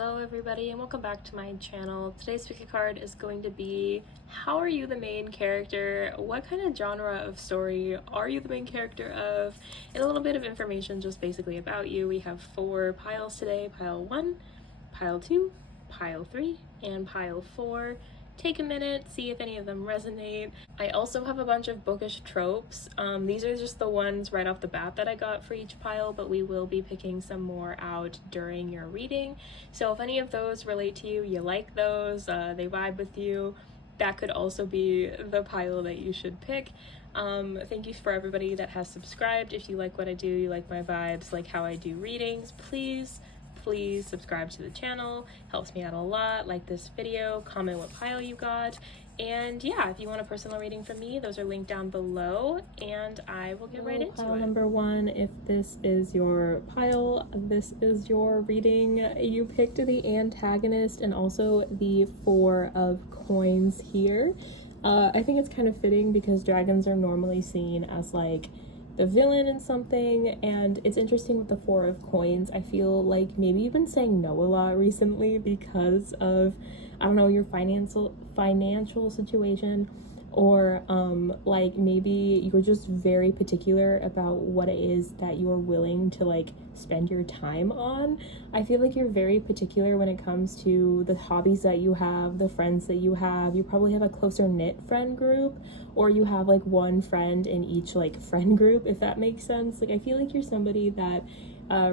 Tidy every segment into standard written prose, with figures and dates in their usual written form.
Hello everybody and welcome back to my channel. Today's pick a card is going to be, how are you the main character? What kind of genre of story are you the main character of? And a little bit of information just basically about you. We have 4 piles today: pile 1, pile 2, pile 3, and pile 4. Take a minute, see if any of them resonate. I also have a bunch of bookish tropes. These are just the ones right off the bat that I got for each pile, but we will be picking some more out during your reading. So if any of those relate to you, you like those, they vibe with you, that could also be the pile that you should pick. Thank you for everybody that has subscribed. If you like what I do, you like my vibes, like how I do readings, please subscribe to the channel. Helps me out a lot. Like this video, comment what pile you got, and yeah, if you want a personal reading from me, those are linked down below, and I will get right into pile it. Number 1, if this is your pile, this is your reading. You picked the antagonist and also the 4 of coins here. I think it's kind of fitting because dragons are normally seen as like the villain in something, and it's interesting with the 4 of coins. I feel like maybe you've been saying no a lot recently because of, I don't know, your financial situation, or like maybe you're just very particular about what it is that you're willing to like spend your time on. I feel like you're very particular when it comes to the hobbies that you have, the friends that you have. You probably have a closer knit friend group, or you have like one friend in each like friend group, if that makes sense. Like I feel like you're somebody that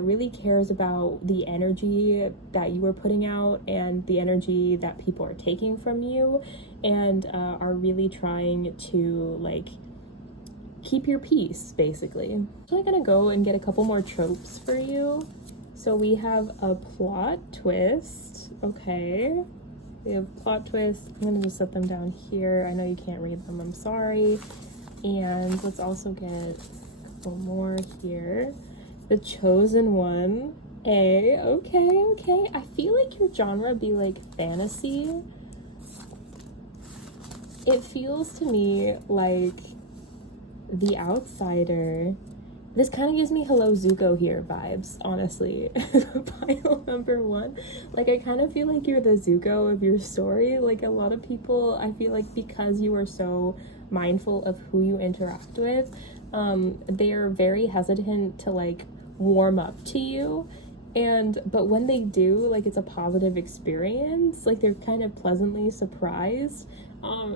really cares about the energy that you are putting out and the energy that people are taking from you, and are really trying to like keep your peace, basically. I'm actually gonna go and get a couple more tropes for you. So we have a plot twist. Okay, we have plot twist. I'm gonna just set them down here. I know you can't read them, I'm sorry. And let's also get a couple more here. The chosen one. Okay. I feel like your genre would be like fantasy. It feels to me like the outsider. This kind of gives me Hello Zuko here vibes, honestly. Pile number 1. Like I kind of feel like you're the Zuko of your story. Like a lot of people, I feel like because you are so mindful of who you interact with, they are very hesitant to like warm up to you, but when they do, like it's a positive experience. Like they're kind of pleasantly surprised.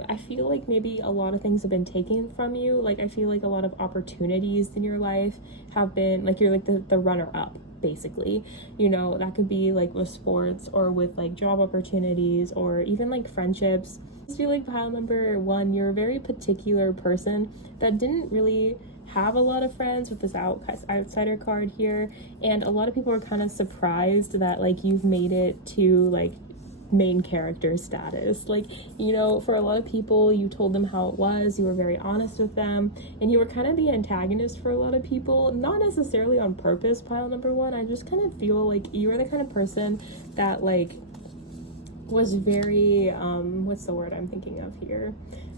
I feel like maybe a lot of things have been taken from you. Like I feel like a lot of opportunities in your life have been like, you're like the runner-up, basically. You know, that could be like with sports or with like job opportunities or even like friendships. I feel like pile number 1, you're a very particular person that didn't really have a lot of friends with this outsider card here, and a lot of people are kind of surprised that like you've made it to like main character status. Like, you know, for a lot of people, you told them how it was, you were very honest with them, and you were kind of the antagonist for a lot of people, not necessarily on purpose, pile number 1. I just kind of feel like you were the kind of person that like was very what's the word I'm thinking of here?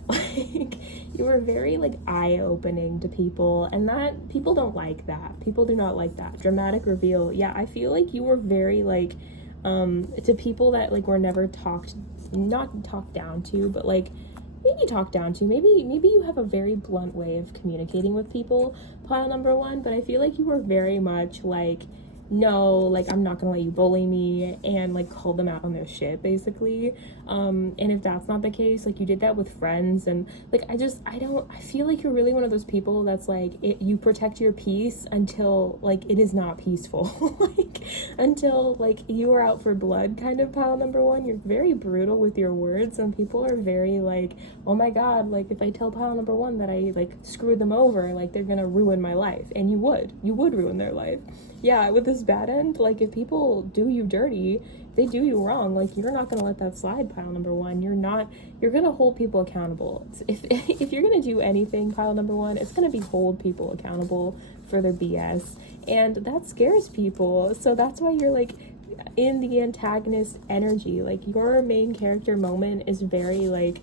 Like you were very like eye-opening to people, and that people don't like that. People do not like that dramatic reveal. Yeah, I feel like you were very like to people that like were never not talked down to, but like maybe talked down to. Maybe you have a very blunt way of communicating with people, pile number 1, but I feel like you were very much like, no, like I'm not gonna let you bully me, and like call them out on their shit, basically. And if that's not the case, like you did that with friends, and like I feel like you're really one of those people that's like you protect your peace until like it is not peaceful. Like until like you are out for blood, kind of, pile number 1. You're very brutal with your words, and people are very like, oh my god, like if I tell pile number 1 that I like screwed them over, like they're gonna ruin my life. And you would ruin their life. Yeah, with this bad end, like if people do you dirty, they do you wrong, like you're not gonna let that slide, pile number 1. You're gonna hold people accountable. If you're gonna do anything, pile number 1, it's gonna be hold people accountable for their BS, and that scares people. So that's why you're like in the antagonist energy. Like your main character moment is very like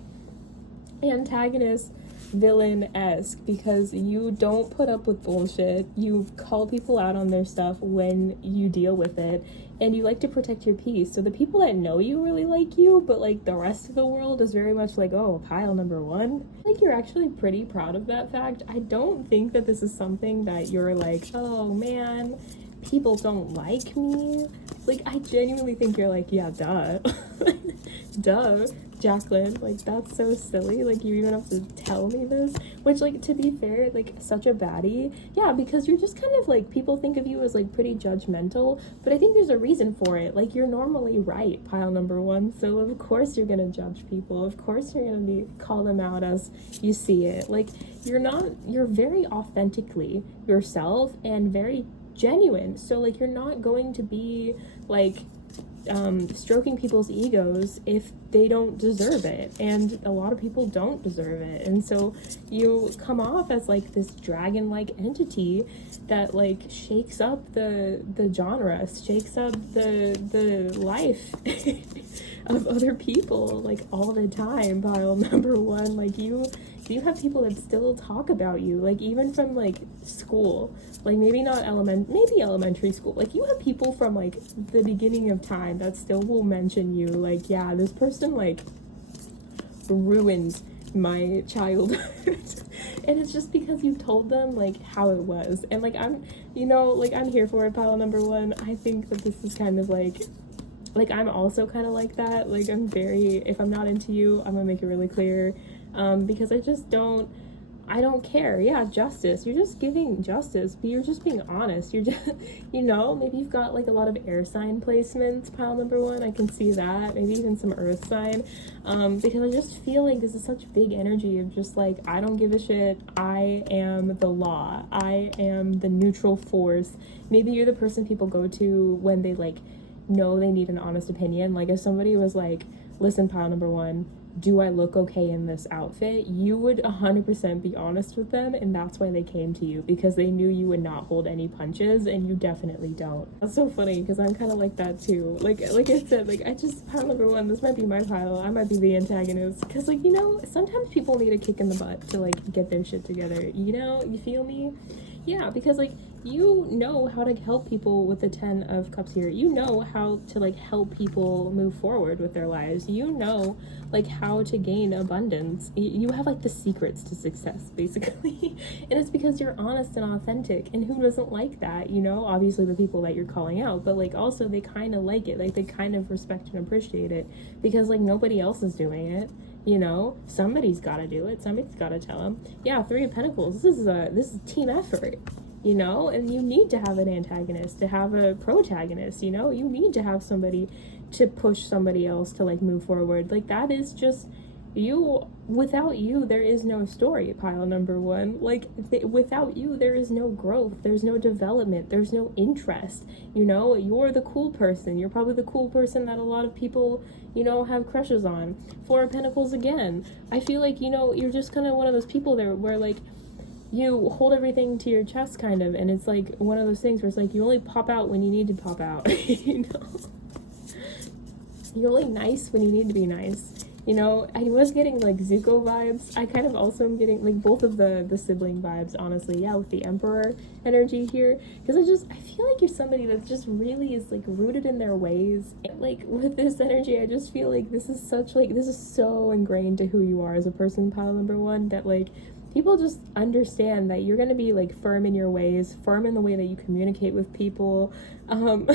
antagonist villain-esque because you don't put up with bullshit. You call people out on their stuff when you deal with it, and you like to protect your peace. So the people that know you really like you, but like the rest of the world is very much like, oh, pile number one. Like, you're actually pretty proud of that fact. I don't think that this is something that you're like, oh man, people don't like me. Like, I genuinely think you're like, yeah, duh. Duh, Jacqueline, like, that's so silly. Like, you even have to tell me this, which, like, to be fair, like, such a baddie. Yeah, because you're just kind of like, people think of you as like pretty judgmental, but I think there's a reason for it. Like, you're normally right, pile number one, so of course you're gonna judge people. Of course you're gonna call them out as you see it. Like, you're very authentically yourself and very genuine. So like, you're not going to be like stroking people's egos if they don't deserve it, and a lot of people don't deserve it, and so you come off as like this dragon-like entity that like shakes up the genre, shakes up the life of other people like all the time. Pile number one, like you have people that still talk about you, like even from like school, like maybe not maybe elementary school, like you have people from like the beginning of time that still will mention you, like, yeah, this person like ruined my childhood. And it's just because you told them like how it was, and like I'm here for it, pile number one. I think that this is kind of like I'm also kind of like that. Like, I'm very, if I'm not into you, I'm gonna make it really clear, because I don't care. Yeah, justice. You're just giving justice, but you're just being honest. You're just, maybe you've got like a lot of air sign placements, pile number one. I can see that. Maybe even some earth sign, because I just feel like this is such big energy of just like, I don't give a shit. I am the law. I am the neutral force. Maybe you're the person people go to when they like know they need an honest opinion. Like, if somebody was like, listen, pile number one, do I look okay in this outfit? You would 100% be honest with them, and that's why they came to you, because they knew you would not hold any punches, and you definitely don't. That's so funny, because I'm kind of like that too. Like I said, like, I just, pile number one, this might be my pile. I might be the antagonist, because like, sometimes people need a kick in the butt to like get their shit together, you feel me? Yeah, because like, you know how to help people with the 10 of cups here. You know how to like help people move forward with their lives. You know like how to gain abundance. You have like the secrets to success, basically. And it's because you're honest and authentic, and who doesn't like that? Obviously the people that you're calling out, but like also they kind of like it. Like, they kind of respect and appreciate it, because like nobody else is doing it. Somebody's got to do it. Somebody's got to tell them. Yeah, 3 of Pentacles. This is a team effort. And you need to have an antagonist to have a protagonist. You need to have somebody to push somebody else to like move forward. Like, that is just you. Without you, there is no story, pile number one. Like, without you, there is no growth, there's no development, there's no interest. You're the cool person. You're probably the cool person that a lot of people have crushes on. 4 of Pentacles again. I feel like you're just kind of one of those people there where like you hold everything to your chest, kind of, and it's like one of those things where it's like you only pop out when you need to pop out. You're only nice when you need to be nice. I was getting like Zuko vibes. I kind of also am getting like both of the sibling vibes, honestly. Yeah, with the Emperor energy here, because I feel like you're somebody that just really is like rooted in their ways. And, like, with this energy, I just feel like this is so ingrained to who you are as a person, pile number one, that like people just understand that you're going to be like firm in your ways, firm in the way that you communicate with people, and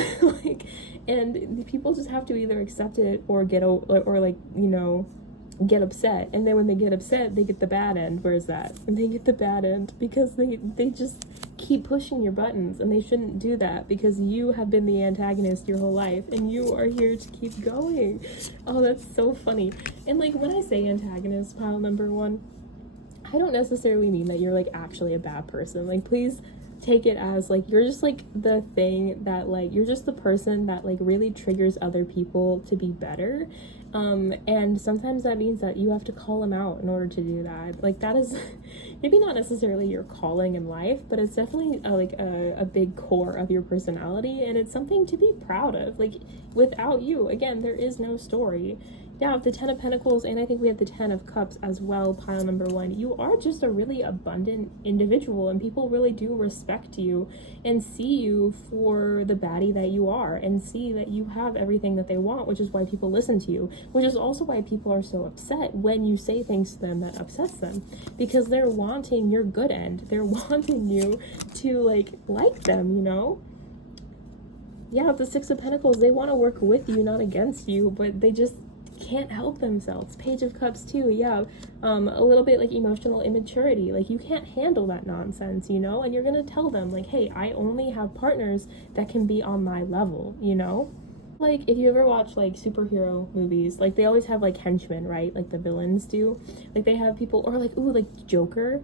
people just have to either accept it or get upset. And then when they get upset, they get the bad end. Where's that? And they get the bad end because they just keep pushing your buttons, and they shouldn't do that, because you have been the antagonist your whole life, and you are here to keep going. Oh, that's so funny. And like, when I say antagonist, pile number one, I don't necessarily mean that you're like actually a bad person. Like, please take it as like you're just like the thing that like you're just the person that like really triggers other people to be better, and sometimes that means that you have to call them out in order to do that. Like, that is maybe not necessarily your calling in life, but it's definitely a big core of your personality, and it's something to be proud of. Like, without you, again, there is no story. Yeah, with the Ten of Pentacles, and I think we have the Ten of Cups as well, pile number 1. You are just a really abundant individual, and people really do respect you and see you for the baddie that you are, and see that you have everything that they want, which is why people listen to you, which is also why people are so upset when you say things to them that upsets them, because they're wanting your good end. They're wanting you to, like them, you know? Yeah, the Six of Pentacles, they want to work with you, not against you, but they just can't help themselves. Page of Cups too, yeah. A little bit like emotional immaturity. Like, you can't handle that nonsense, you know? And you're gonna tell them, like, hey, I only have partners that can be on my level, you know? Like, if you ever watch, like, superhero movies, like, they always have, like, henchmen, right? Like, the villains do. Like, they have people, or, like, ooh, like, Joker,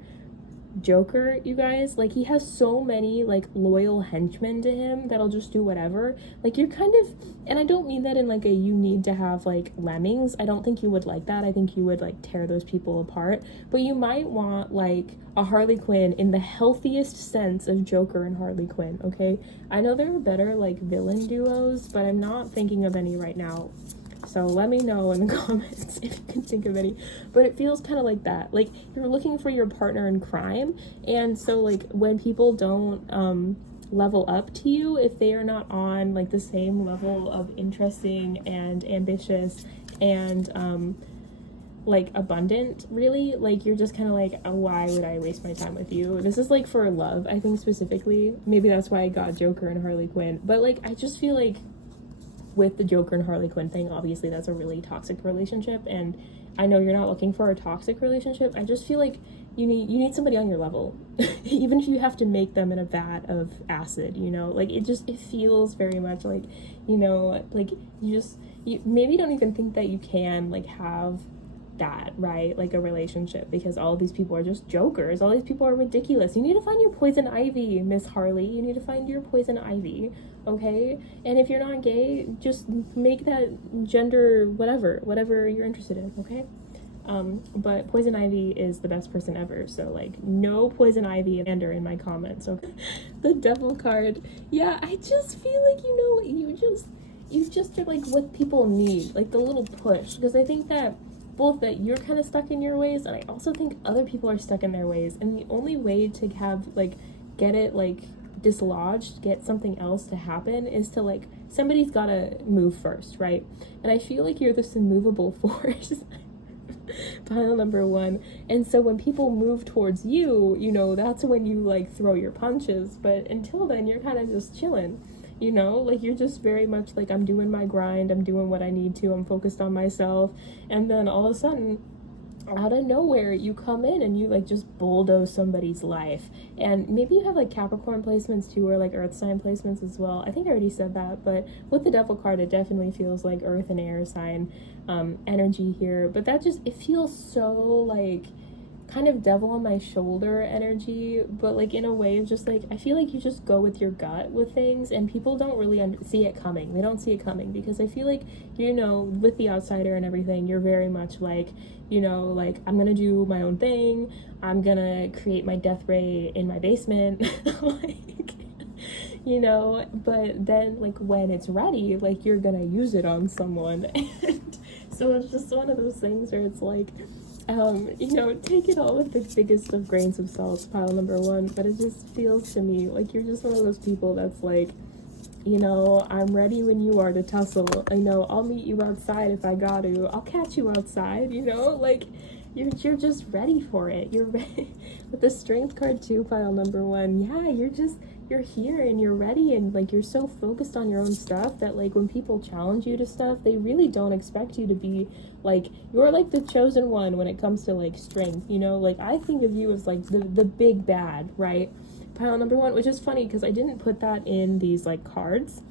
you guys, like, he has so many, like, loyal henchmen to him that'll just do whatever. Like, you're kind of, and I don't mean that in, like, a you need to have, like, lemmings. I don't think you would like that. I think you would, like, tear those people apart. But you might want, like, a Harley Quinn in the healthiest sense of Joker and Harley Quinn, okay? I know there are better, like, villain duos, but I'm not thinking of any right now. So let me know in the comments if you can think of any. But it feels kind of like that. Like, you're looking for your partner in crime. And so, like, when people don't level up to you, if they are not on, like, the same level of interesting and ambitious and, like, abundant, really, like, you're just kind of like, oh, why would I waste my time with you? This is, like, for love, I think, specifically. Maybe that's why I got Joker and Harley Quinn. But, like, I just feel like with the Joker and Harley Quinn thing, obviously that's a really toxic relationship, and I know you're not looking for a toxic relationship. I just feel like you need somebody on your level, even if you have to make them in a vat of acid, you know? Like, it feels very much like, you know, like, you maybe don't even think that you can, like, have that, right? Like, a relationship, because all of these people are just jokers. All these people are ridiculous. You need to find your poison ivy, Miss Harley. You need to find your poison ivy, okay? And if you're not gay, just make that gender whatever you're interested in, okay? But Poison Ivy is the best person ever, so, like, no Poison Ivy in my comments, okay? The Devil card, yeah, I just feel like, you know, you just are, like, what people need, like, the little push, because I think that both that you're kind of stuck in your ways, and I also think other people are stuck in their ways, and the only way to have, like, get it, like, dislodged, get something else to happen, is to, like, somebody's gotta move first, right? And I feel like you're this immovable force. Pile number 1. And so when people move towards you, you know, that's when you, like, throw your punches, but until then you're kind of just chilling, you know? Like, you're just very much like, I'm doing my grind, I'm doing what I need to, I'm focused on myself, and then all of a sudden, out of nowhere, you come in and you, like, just bulldoze somebody's life. And maybe you have, like, Capricorn placements too, or, like, earth sign placements as well. I think I already said that, but with the Devil card, it definitely feels like earth and air sign energy here. But that just, it feels so, like, kind of devil on my shoulder energy, but, like, in a way of just, like, I feel like you just go with your gut with things, and people don't really see it coming. They don't see it coming, because I feel like, you know, with the outsider and everything, you're very much like, you know, like, I'm gonna do my own thing, I'm gonna create my death ray in my basement, like, you know, but then, like, when it's ready, like, you're gonna use it on someone, and so it's just one of those things where it's like, you know, take it all with the biggest of grains of salt, pile number 1, but it just feels to me like you're just one of those people that's like, you know, I'm ready when you are to tussle, you know, I'll meet you outside if I got to, I'll catch you outside, you know, like, you're just ready for it, you're ready. With the Strength card too, pile number 1, yeah, you're here and you're ready, and, like, you're so focused on your own stuff that, like, when people challenge you to stuff, they really don't expect you to be, like, you're, like, the chosen one when it comes to, like, strength, you know? Like, I think of you as, like, the big bad, right? Pile number 1, which is funny because I didn't put that in these, like, cards,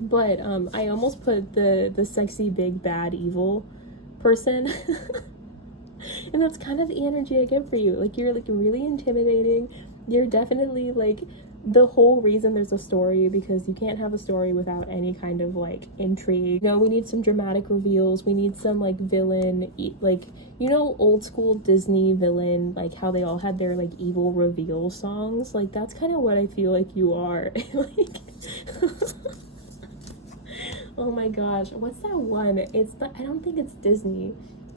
but I almost put the sexy big bad evil person. And that's kind of the energy I get for you. Like, you're, like, really intimidating. You're definitely, like, the whole reason there's a story, because you can't have a story without any kind of, like, intrigue. You know, we need some dramatic reveals. We need some, like, villain, like, you know, old school Disney villain, like, how they all had their, like, evil reveal songs. Like, that's kind of what I feel like you are. Like, Oh my gosh, what's that one? I don't think it's Disney,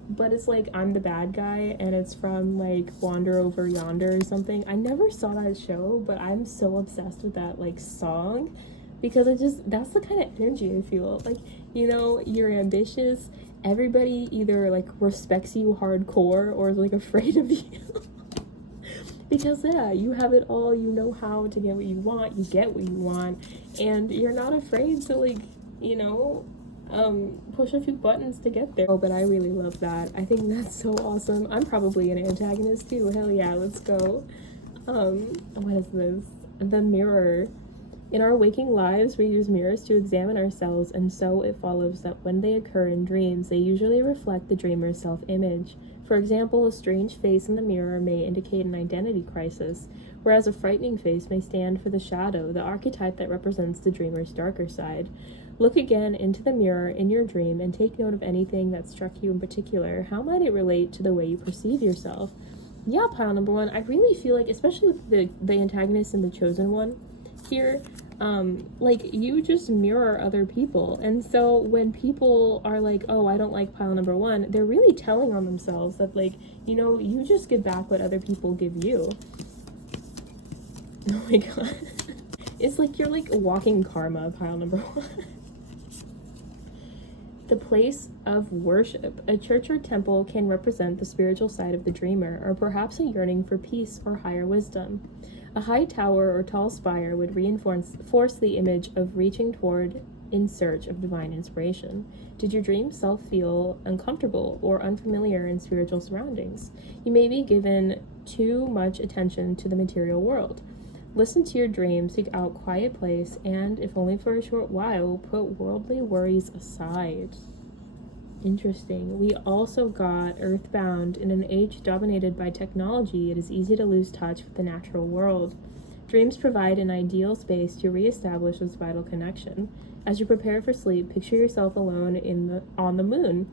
but it's like I'm the bad guy, and it's from like Wander Over Yonder or something. I never saw that show, but I'm so obsessed with that like song because that's the kind of energy I feel. Like, you know, you're ambitious. Everybody either like respects you hardcore or is like afraid of you. Because yeah, you have it all, you know how to get what you want, you get what you want, and you're not afraid to like, you know, push a few buttons to get there. Oh, but I really love that. I think that's so awesome. I'm probably an antagonist too. Hell yeah, let's go. What is this? The mirror. In our waking lives, we use mirrors to examine ourselves, and so it follows that when they occur in dreams, they usually reflect the dreamer's self-image. For example, a strange face in the mirror may indicate an identity crisis, whereas a frightening face may stand for the shadow, the archetype that represents the dreamer's darker side. Look again into the mirror in your dream and take note of anything that struck you in particular. How might it relate to the way you perceive yourself? Yeah, pile number one, I really feel like, especially with the antagonist and the chosen one here, like you just mirror other people, and so when people are like, oh, I don't like pile number one, they're really telling on themselves that, like, you know, you just give back what other people give you. Oh my god. It's like you're like walking karma, pile number one. The place of worship. A church or temple can represent the spiritual side of the dreamer, or perhaps a yearning for peace or higher wisdom. A high tower or tall spire would reinforce the image of reaching toward in search of divine inspiration. Did your dream self feel uncomfortable or unfamiliar in spiritual surroundings? You may be given too much attention to the material world. Listen to your dream, seek out quiet place, and, if only for a short while, put worldly worries aside. Interesting. We also got Earthbound. In an age dominated by technology, it is easy to lose touch with the natural world. Dreams provide an ideal space to reestablish this vital connection. As you prepare for sleep, picture yourself alone on the moon.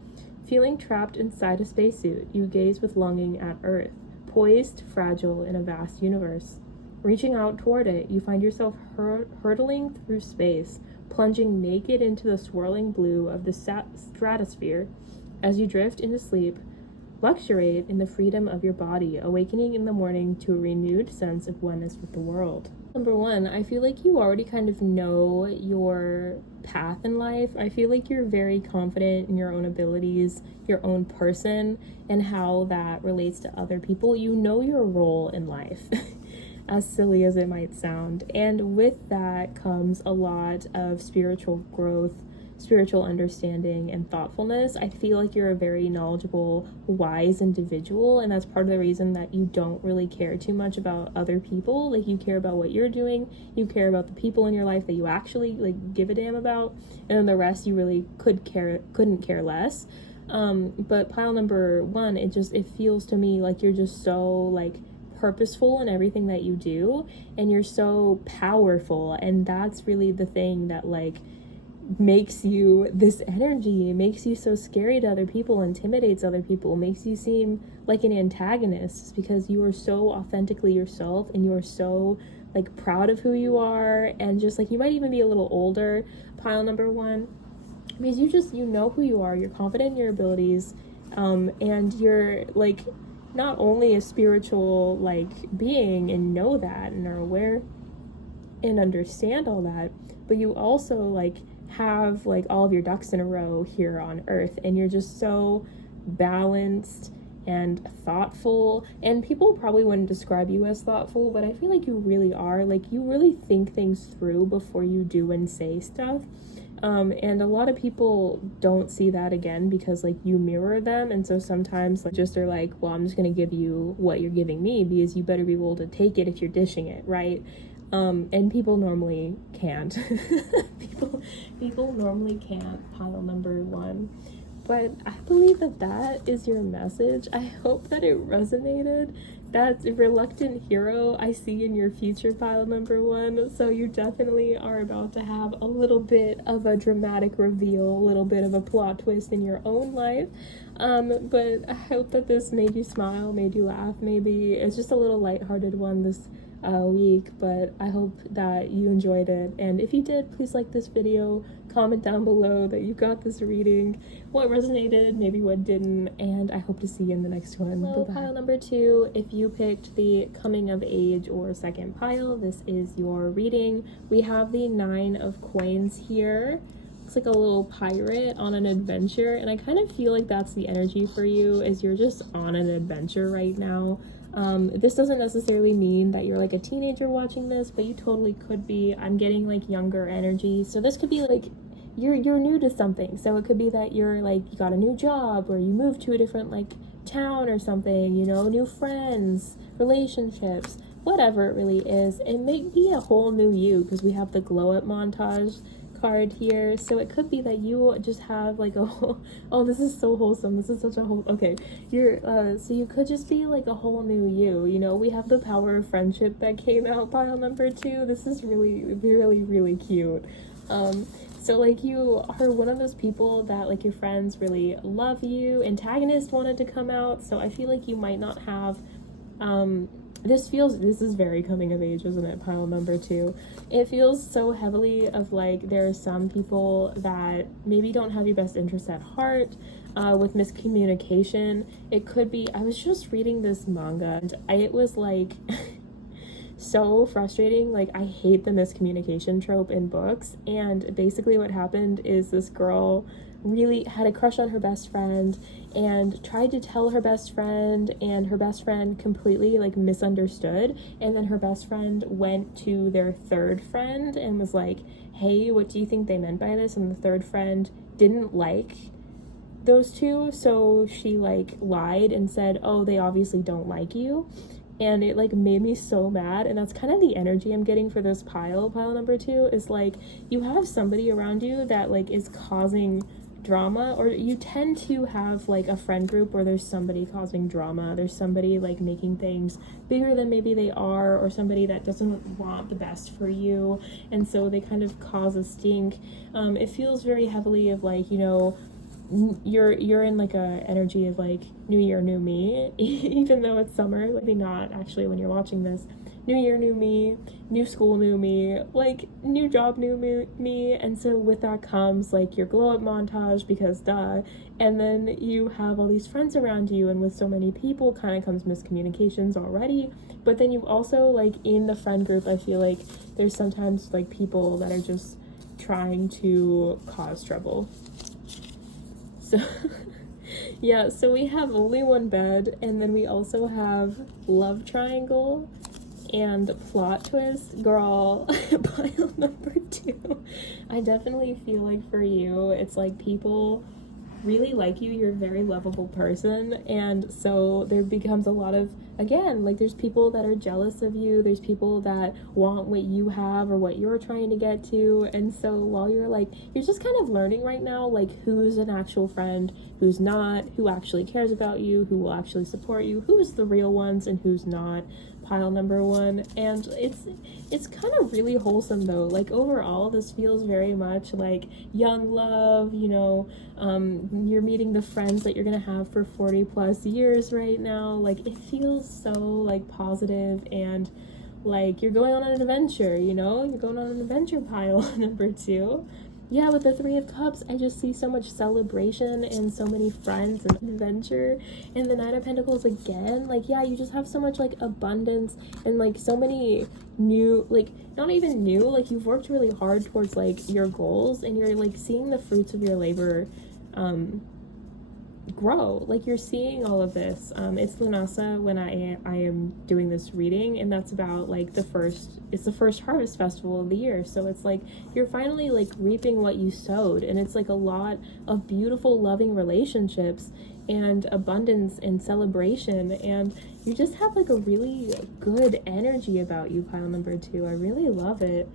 Feeling trapped inside a spacesuit, you gaze with longing at Earth, poised, fragile in a vast universe. Reaching out toward it, you find yourself hurtling through space, plunging naked into the swirling blue of the stratosphere. As you drift into sleep, luxuriate in the freedom of your body, awakening in the morning to a renewed sense of oneness with the world. Number one, I feel like you already kind of know your path in life. I feel like you're very confident in your own abilities, your own person, and how that relates to other people. You know your role in life. As silly as it might sound. And with that comes a lot of spiritual growth, spiritual understanding, and thoughtfulness. I feel like you're a very knowledgeable, wise individual, and that's part of the reason that you don't really care too much about other people. Like, you care about what you're doing, you care about the people in your life that you actually like give a damn about, and then the rest you really couldn't care less. But pile number one, it feels to me like you're just so like purposeful in everything that you do, and you're so powerful, and that's really the thing that like makes you this energy. It makes you so scary to other people, intimidates other people, makes you seem like an antagonist, because you are so authentically yourself, and you are so like proud of who you are, and just like you might even be a little older, pile number one, because you know who you are, you're confident in your abilities, and you're like not only a spiritual like being and know that and are aware and understand all that, but you also like have like all of your ducks in a row here on earth, and you're just so balanced and thoughtful. And people probably wouldn't describe you as thoughtful, but I feel like you really are. Like, you really think things through before you do and say stuff. And a lot of people don't see that, again, because like you mirror them, and so sometimes like just are like, well, I'm just gonna give you what you're giving me, because you better be able to take it if you're dishing it, right? And people normally can't. people normally can't, pile number one. But I believe that is your message. I hope that it resonated. That reluctant hero I see in your future, pile number one. So you definitely are about to have a little bit of a dramatic reveal, a little bit of a plot twist in your own life. But I hope that this made you smile, made you laugh. Maybe it's just a little lighthearted one this week, but I hope that you enjoyed it. And if you did, please like this video, comment down below that you got this reading, what resonated, maybe what didn't, and I hope to see you in the next one. Well, pile number 2, if you picked the coming of age or second pile, this is your reading. We have the 9 of coins here. Looks like a little pirate on an adventure, and I kind of feel like that's the energy for you, is you're just on an adventure right now. This doesn't necessarily mean that you're like a teenager watching this, but you totally could be. I'm getting like younger energy, so this could be like you're new to something. So it could be that you're like, you got a new job, or you moved to a different like town or something, you know, new friends, relationships, whatever it really is. It may be a whole new you, because we have the glow up montage card here, so it could be that you just have like a whole, oh, this is so wholesome, this is such a whole, okay, you're so you could just be like a whole new you know. We have the power of friendship that came out, pile number 2. This is really, really, really cute. So like you are one of those people that like your friends really love you. Antagonist wanted to come out, so I feel like you might not have this is very coming of age, isn't it, pile number 2? It feels so heavily of like there are some people that maybe don't have your best interests at heart, with miscommunication. It could be, I was just reading this manga and it was like so frustrating. Like, I hate the miscommunication trope in books, and basically what happened is this girl really had a crush on her best friend and tried to tell her best friend, and her best friend completely like misunderstood, and then her best friend went to their third friend and was like, hey, what do you think they meant by this? And the third friend didn't like those two, so she like lied and said, oh, they obviously don't like you. And it like made me so mad, and that's kind of the energy I'm getting for this pile number 2, is like you have somebody around you that like is causing drama, or you tend to have like a friend group where there's somebody causing drama, there's somebody like making things bigger than maybe they are, or somebody that doesn't want the best for you, and so they kind of cause a stink. It feels very heavily of like, you know, you're in like a energy of like new year, new me, even though it's summer, maybe not actually when you're watching this. New year, new me, new school, new me, like new job, new me. And so with that comes like your glow up montage, because duh. And then you have all these friends around you, and with so many people kind of comes miscommunications already. But then you also like in the friend group, I feel like there's sometimes like people that are just trying to cause trouble. So yeah, so we have only one bed, and then we also have love triangle and plot twist. Girl, pile number 2. I definitely feel like for you, it's like people really like you, you're a very lovable person, and so there becomes a lot of, again, like there's people that are jealous of you, there's people that want what you have or what you're trying to get to, and so while you're like, you're just kind of learning right now like who's an actual friend, who's not, who actually cares about you, who will actually support you, who's the real ones and who's not, pile number 1. And it's kind of really wholesome though. Like overall this feels very much like young love, you know. You're meeting the friends that you're gonna have for 40 plus years right now. Like it feels so like positive, and like you're going on an adventure, you know, you're going on an adventure, pile number 2. Yeah, with the 3 of Cups, I just see so much celebration and so many friends and adventure. And the 9 of Pentacles again, like, yeah, you just have so much, like, abundance and, like, so many new, like, not even new, like, you've worked really hard towards, like, your goals, and you're, like, seeing the fruits of your labor, grow. Like you're seeing all of this. It's Lunasa when I am doing this reading, and that's about like it's the first harvest festival of the year, so it's like you're finally like reaping what you sowed, and it's like a lot of beautiful loving relationships and abundance and celebration, and you just have like a really good energy about you, pile number 2. I really love it.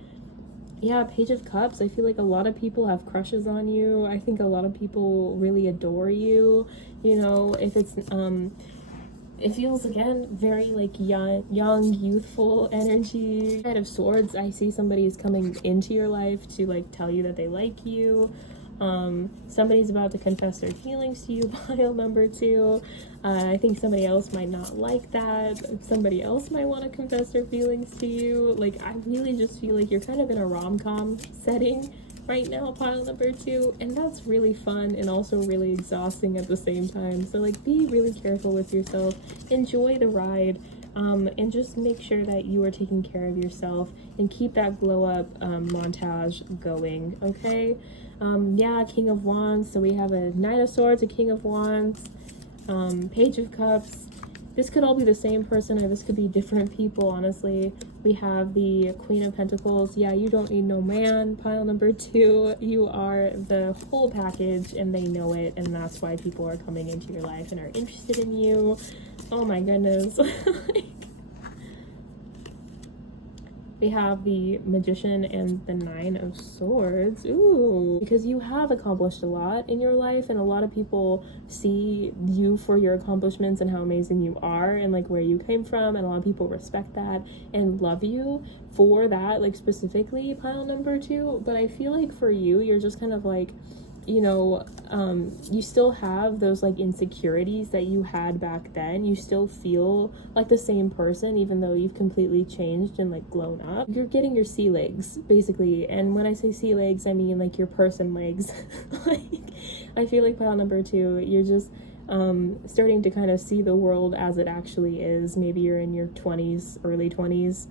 Yeah, Page of Cups, I feel like a lot of people have crushes on you. I think a lot of people really adore you. You know, if it's, it feels, again, very, like, young, youthful energy. Knight of Swords, I see somebody is coming into your life to, like, tell you that they like you. Somebody's about to confess their feelings to you, pile number 2. I think somebody else might not like that. Somebody else might want to confess their feelings to you. Like, I really just feel like you're kind of in a rom-com setting, right now, pile number 2, and that's really fun and also really exhausting at the same time. So like, be really careful with yourself, enjoy the ride, and just make sure that you are taking care of yourself and keep that glow up montage going, okay? Yeah, King of Wands, so we have a Knight of Swords, a King of Wands, Page of Cups. This could all be the same person, or this could be different people, honestly. We have the Queen of Pentacles. Yeah, you don't need no man. Pile number 2, you are the whole package, and they know it, and that's why people are coming into your life and are interested in you. Oh my goodness. We have the Magician and the Nine of Swords. Ooh, because you have accomplished a lot in your life, and a lot of people see you for your accomplishments and how amazing you are and like where you came from, and a lot of people respect that and love you for that, like specifically pile number 2. But I feel like for you, you're just kind of like, you know, you still have those like insecurities that you had back then. You still feel like the same person even though you've completely changed and like grown up. You're getting your sea legs basically, and when I say sea legs, I mean like your person legs. Like, I feel like pile number 2, you're just starting to kind of see the world as it actually is. Maybe you're in your 20s, early 20s,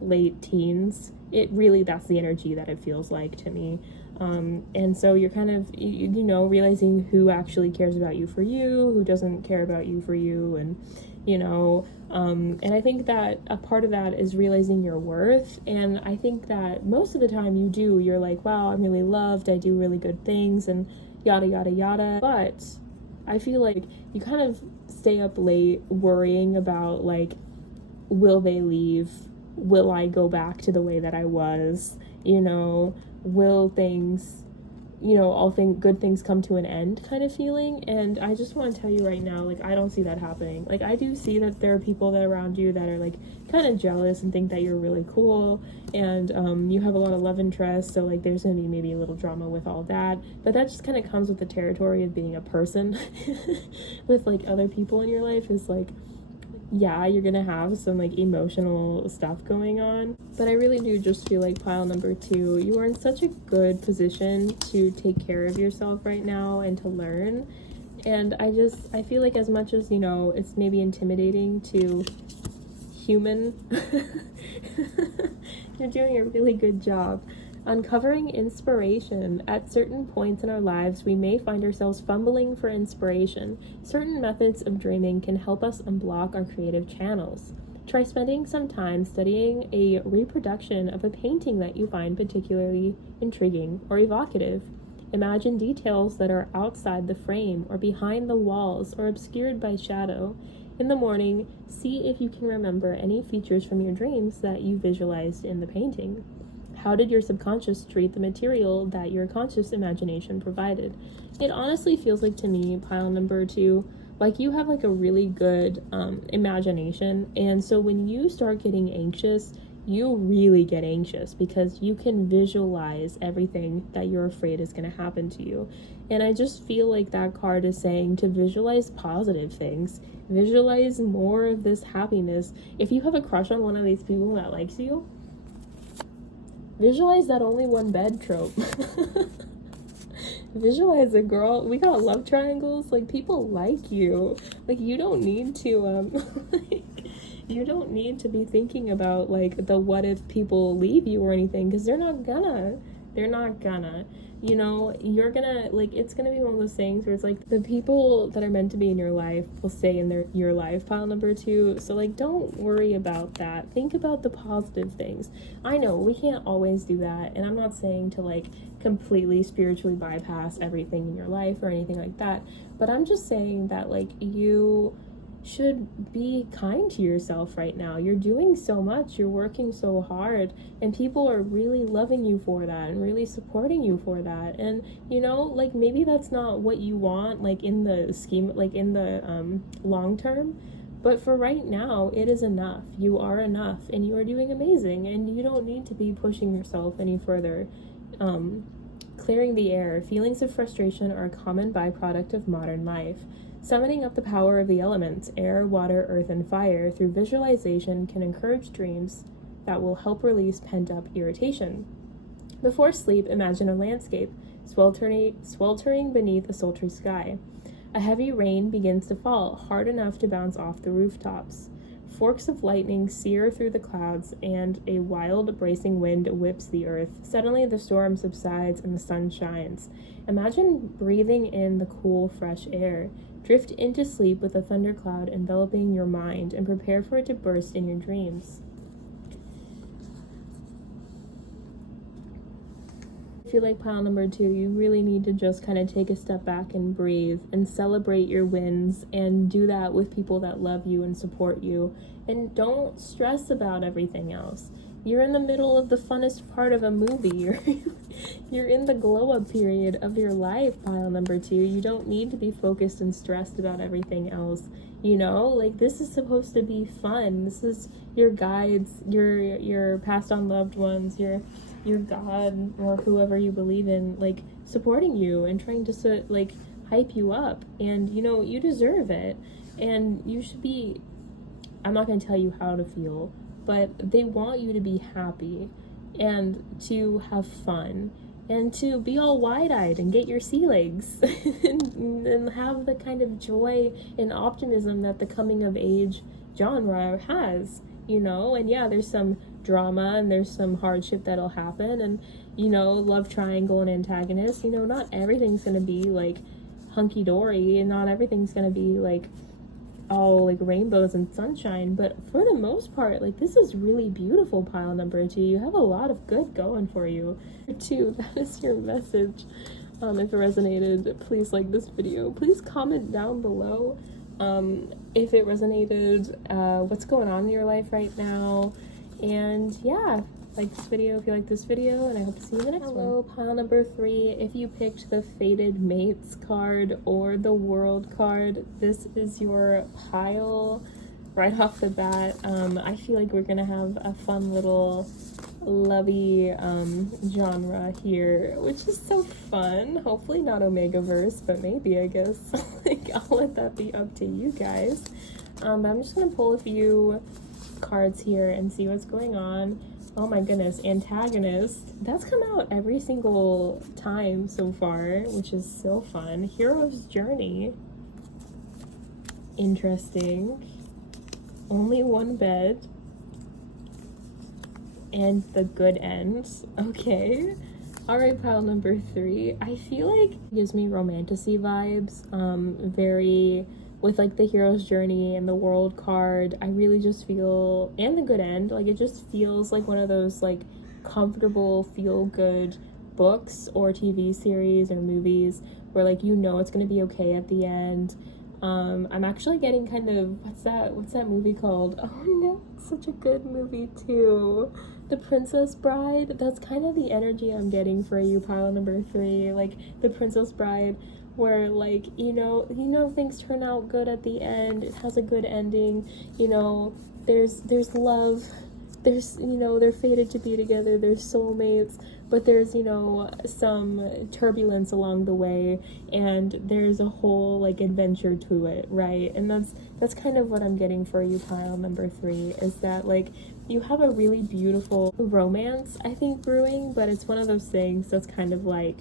late teens. It really, that's the energy that it feels like to me. And so you're kind of, you know, realizing who actually cares about you for you, who doesn't care about you for you, and, you know, and I think that a part of that is realizing your worth, and I think that most of the time you're like, wow, I'm really loved, I do really good things, and yada, yada, yada, but I feel like you kind of stay up late worrying about, like, will they leave? Will I go back to the way that I was? You know, will things, you know, all good things come to an end kind of feeling. And I just want to tell you right now, like, I don't see that happening. Like, I do see that there are people that are around you that are like kind of jealous and think that you're really cool, and you have a lot of love interest, so like there's gonna be maybe a little drama with all that, but that just kind of comes with the territory of being a person. With like other people in your life is like, yeah, you're gonna have some like emotional stuff going on, but I really do just feel like pile number 2, you are in such a good position to take care of yourself right now and to learn. And I feel like as much as, you know, it's maybe intimidating to human, you're doing a really good job. Uncovering inspiration. At certain points in our lives, we may find ourselves fumbling for inspiration. Certain methods of dreaming can help us unblock our creative channels. Try spending some time studying a reproduction of a painting that you find particularly intriguing or evocative. Imagine details that are outside the frame or behind the walls or obscured by shadow. In the morning, see if you can remember any features from your dreams that you visualized in the painting. How did your subconscious treat the material that your conscious imagination provided? It honestly feels like to me, pile number 2, like you have like a really good imagination, and so when you start getting anxious, you really get anxious because you can visualize everything that you're afraid is going to happen to you. And I just feel like that card is saying to visualize positive things, visualize more of this happiness. If you have a crush on one of these people that likes you, visualize that only one bed trope. Visualize it, girl. We got love triangles. Like, people like you. Like, you don't need to like, you don't need to be thinking about like the what if people leave you or anything, because they're not gonna, you know. You're gonna, like, it's gonna be one of those things where it's like the people that are meant to be in your life will stay in your life, pile number 2. So like, don't worry about that. Think about the positive things. I know we can't always do that, and I'm not saying to like completely spiritually bypass everything in your life or anything like that, but I'm just saying that like you should be kind to yourself right now. You're doing so much, you're working so hard, and people are really loving you for that and really supporting you for that. And you know, like, maybe that's not what you want, like in the scheme, like in the long term, but for right now it is enough. You are enough, and you are doing amazing, and you don't need to be pushing yourself any further. Clearing the air. Feelings of frustration are a common byproduct of modern life. Summoning up the power of the elements, air, water, earth, and fire, through visualization can encourage dreams that will help release pent-up irritation. Before sleep, imagine a landscape, sweltering beneath a sultry sky. A heavy rain begins to fall, hard enough to bounce off the rooftops. Forks of lightning sear through the clouds, and a wild, bracing wind whips the earth. Suddenly, the storm subsides and the sun shines. Imagine breathing in the cool, fresh air. Drift into sleep with a thundercloud enveloping your mind, and prepare for it to burst in your dreams. If you like pile number 2, you really need to just kind of take a step back and breathe and celebrate your wins, and do that with people that love you and support you, and don't stress about everything else. You're in the middle of the funnest part of a movie. You're in the glow up period of your life, pile number 2. You don't need to be focused and stressed about everything else. You know, like, this is supposed to be fun. This is your guides, your passed on loved ones, your God or whoever you believe in, like, supporting you and trying to like hype you up, and you know, you deserve it, and you should be, I'm not going to tell you how to feel, but they want you to be happy and to have fun and to be all wide-eyed and get your sea legs and have the kind of joy and optimism that the coming of age genre has, you know. And yeah, there's some drama and there's some hardship that'll happen, and you know, love triangle and antagonist, you know, not everything's gonna be like hunky-dory, and not everything's gonna be like all like rainbows and sunshine, but for the most part, like, this is really beautiful, pile number 2. You have a lot of good going for you. 2, that is your message. If it resonated, please like this video. Please comment down below if it resonated, what's going on in your life right now. And yeah, like this video if you like this video, and I hope to see you in the next one. Hello, pile number 3. If you picked the Fated Mates card or the World card, this is your pile right off the bat. I feel like we're gonna have a fun little lovey genre here, which is so fun. Hopefully not Omegaverse, but maybe, I guess. Like, I'll let that be up to you guys. But I'm just gonna pull a few cards here and see what's going on. Oh my goodness, antagonist. That's come out every single time so far, which is so fun. Hero's journey. Interesting. Only one bed. And the good end. Okay. Alright, pile number 3. I feel like it gives me romantasy vibes. Very, with like the hero's journey and the world card, I really just feel, and the good end, like, it just feels like one of those like comfortable, feel good books or TV series or movies where, like, you know it's gonna be okay at the end. I'm actually getting kind of, what's that movie called? Oh no, it's such a good movie too. The Princess Bride. That's kind of the energy I'm getting for you, pile number 3. Like, The Princess Bride, where, like, you know things turn out good at the end. It has a good ending. You know, there's love. There's, you know, they're fated to be together. They're soulmates. But there's, you know, some turbulence along the way, and there's a whole like adventure to it, right? And that's kind of what I'm getting for you, pile number 3, is that, like, you have a really beautiful romance, I think, brewing, but it's one of those things that's kind of like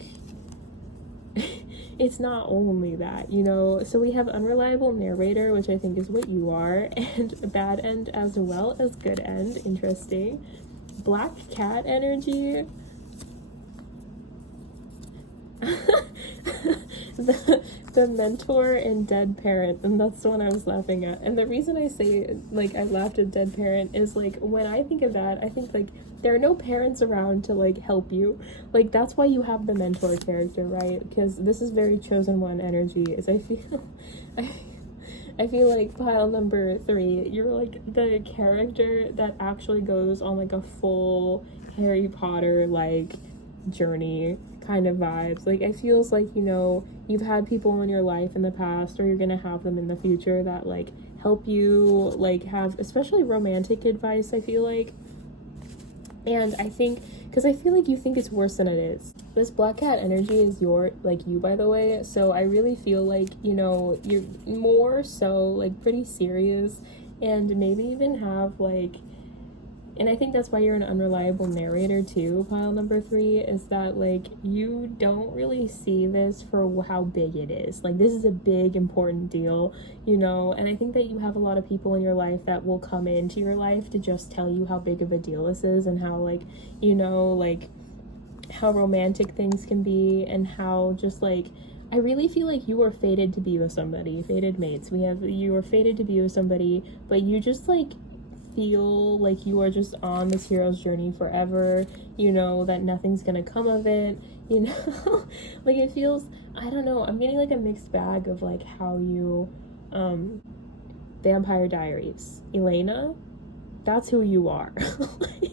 it's not only that, you know. So we have unreliable narrator, which I think is what you are, and bad end as well as good end. Interesting. Black cat energy. the mentor and dead parent, and that's the one I was laughing at. And the reason I say, like, I laughed at dead parent is, like, when I think of that, I think, like, there are no parents around to, like, help you. Like, that's why you have the mentor character, right? Because this is very chosen one energy, is I feel like pile number 3, you're like the character that actually goes on like a full Harry Potter like journey kind of vibes. Like, it feels like, you know, you've had people in your life in the past, or you're gonna have them in the future, that like help you, like, have especially romantic advice, I feel like. And I think, because I feel like you think it's worse than it is. This black cat energy is you, by the way. So I really feel like, you know, you're more so like pretty serious, and maybe even have like And I think that's why you're an unreliable narrator too, pile number 3, is that like you don't really see this for how big it is. Like this is a big important deal, you know, and I think that you have a lot of people in your life that will come into your life to just tell you how big of a deal this is, and how like, you know, like how romantic things can be, and how just like I really feel like you are fated to be with somebody. Fated mates. You are fated to be with somebody, but you just like feel like you are just on this hero's journey forever, you know, that nothing's gonna come of it, you know. Like it feels, I don't know, I'm getting like a mixed bag of like how you Vampire Diaries, Elena, that's who you are. Like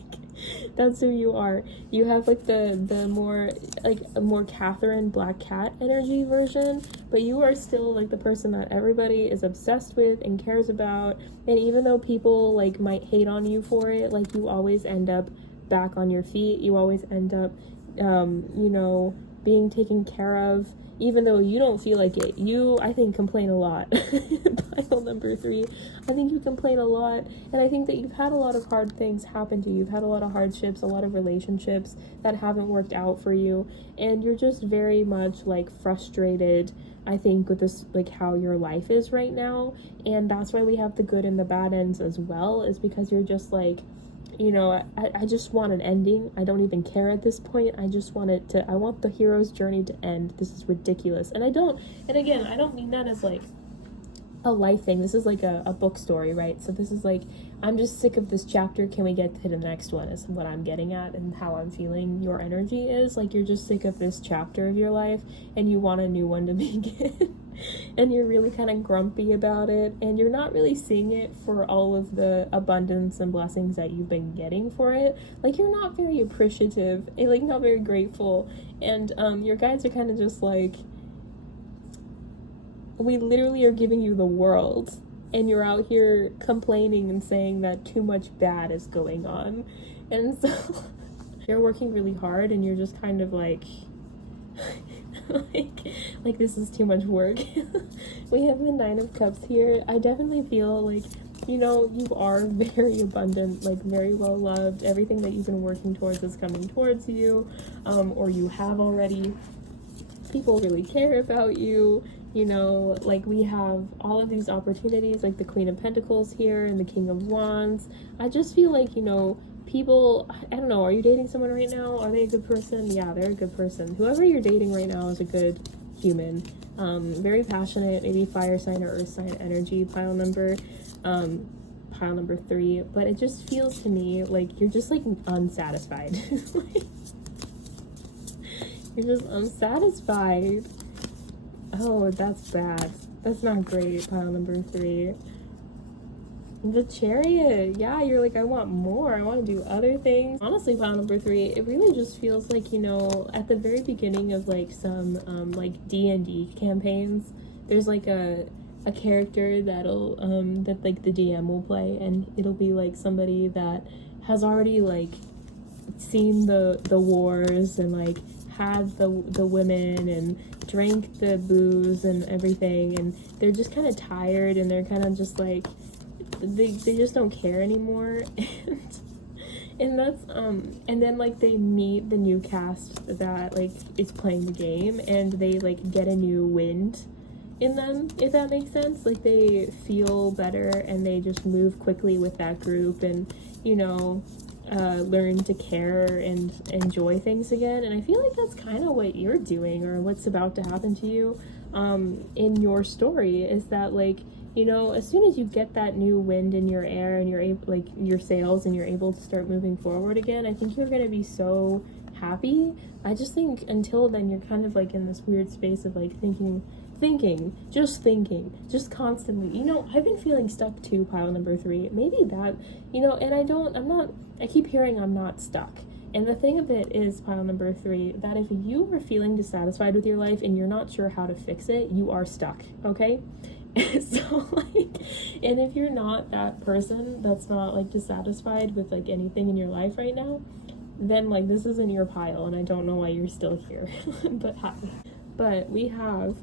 that's who you are. You have like the more like a more Catherine Black Cat energy version, but you are still like the person that everybody is obsessed with and cares about. And even though people like might hate on you for it, like you always end up back on your feet. You always end up you know, being taken care of, even though you don't feel like it. You, I think, complain a lot. Pile number 3, I think you complain a lot, and I think that you've had a lot of hard things happen to you. You've had a lot of hardships, a lot of relationships that haven't worked out for you, and you're just very much like frustrated, I think, with this, like how your life is right now. And that's why we have the good and the bad ends as well, is because you're just like, you know, I just want an ending. I don't even care at this point. I just want it to, I want the hero's journey to end. This is ridiculous. And again, I don't mean that as like a life thing. This is like a book story, right? So this is like, I'm just sick of this chapter. Can we get to the next one, is what I'm getting at, and how I'm feeling your energy is. Like you're just sick of this chapter of your life and you want a new one to begin. And you're really kind of grumpy about it, and you're not really seeing it for all of the abundance and blessings that you've been getting for it. Like you're not very appreciative and like not very grateful, and your guides are kind of just like, we literally are giving you the world, and you're out here complaining and saying that too much bad is going on. And so you're working really hard, and you're just kind of like like this is too much work. We have the 9 of Cups here. I definitely feel like, you know, you are very abundant, like very well loved. Everything that you've been working towards is coming towards you, or you have already. People really care about you, you know, like we have all of these opportunities, like the Queen of Pentacles here and the King of Wands. I just feel like, you know, people, I don't know, are you dating someone right now? Are they a good person? Yeah, they're a good person. Whoever you're dating right now is a good human. Very passionate, maybe fire sign or earth sign energy, pile number 3. But it just feels to me like you're just like unsatisfied. You're just unsatisfied. Oh, that's bad. That's not great, pile number 3. The Chariot. Yeah, you're like, I want more. I want to do other things. Honestly, pile number 3, it really just feels like, you know, at the very beginning of like some like D&D campaigns, there's like a character that'll that like the DM will play, and it'll be like somebody that has already like seen the wars and like had the women and drank the booze and everything, and they're just kind of tired, and they're kind of just like they just don't care anymore. And that's and then like they meet the new cast that like is playing the game, and they like get a new wind in them, if that makes sense. Like they feel better, and they just move quickly with that group, and you know, learn to care and enjoy things again. And I feel like that's kind of what you're doing, or what's about to happen to you in your story, is that like, you know, as soon as you get that new wind in your air and you're able, like your sails, and you're able to start moving forward again, I think you're going to be so happy. I just think until then you're kind of like in this weird space of like thinking, just constantly. You know, I've been feeling stuck too, pile number 3. Maybe that, you know, and I keep hearing I'm not stuck. And the thing of it is, pile number 3, that if you are feeling dissatisfied with your life and you're not sure how to fix it, you are stuck, okay? So like, and if you're not that person that's not like dissatisfied with like anything in your life right now, then like this isn't your pile, and I don't know why you're still here. But hi. But we have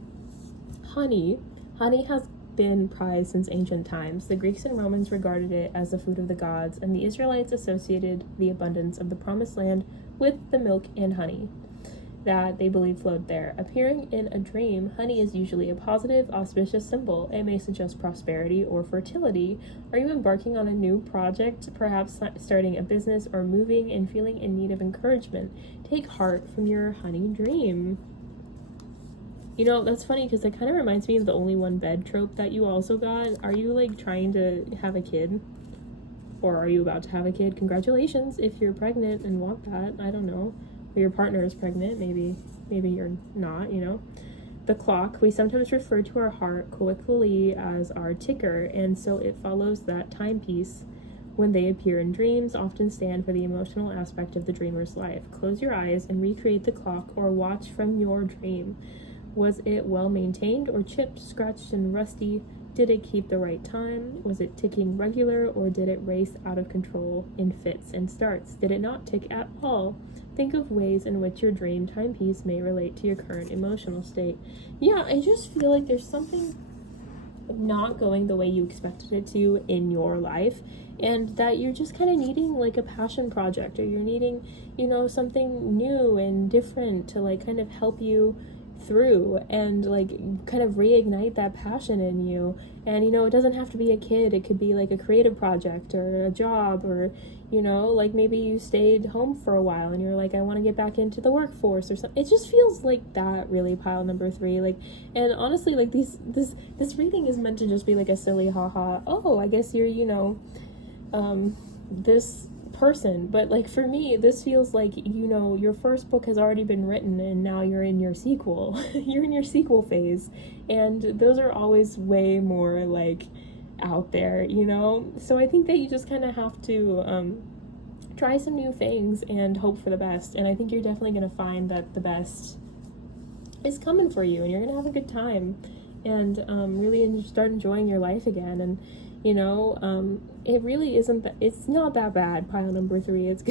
Honey. Honey has been prized since ancient times. The Greeks and Romans regarded it as the food of the gods, and the Israelites associated the abundance of the promised land with the milk and honey that they believe flowed there. Appearing in a dream, honey is usually a positive, auspicious symbol. It may suggest prosperity or fertility. Are you embarking on a new project, perhaps starting a business or moving and feeling in need of encouragement? Take heart from your honey dream. You know, that's funny because it kind of reminds me of the only one bed trope that you also got. Are you like trying to have a kid? Or are you about to have a kid? Congratulations if you're pregnant and want that. I don't know. Or your partner is pregnant, maybe you're not, you know. The clock, we sometimes refer to our heart colloquially as our ticker, and so it follows that timepiece. When they appear in dreams, often stand for the emotional aspect of the dreamer's life. Close your eyes and recreate the clock or watch from your dream. Was it well maintained or chipped, scratched, and rusty? Did it keep the right time? Was it ticking regular, or did it race out of control in fits and starts? Did it not tick at all? Think of ways in which your dream timepiece may relate to your current emotional state. Yeah, I just feel like there's something not going the way you expected it to in your life, and that you're just kind of needing like a passion project, or you're needing, you know, something new and different to like kind of help you through and like kind of reignite that passion in you. And you know, it doesn't have to be a kid, it could be like a creative project or a job, or you know, like maybe you stayed home for a while and you're like, I want to get back into the workforce or something. It just feels like that, really, pile number 3. Like, and honestly, like this reading is meant to just be like a silly haha, oh, I guess you're, you know, this person. But like for me, this feels like, you know, your first book has already been written and now you're in your sequel. You're in your sequel phase, and those are always way more like out there, you know. So I think that you just kind of have to try some new things and hope for the best. And I think you're definitely going to find that the best is coming for you, and you're going to have a good time and really start enjoying your life again. And you know, it really isn't that, it's not that bad, pile number 3. It's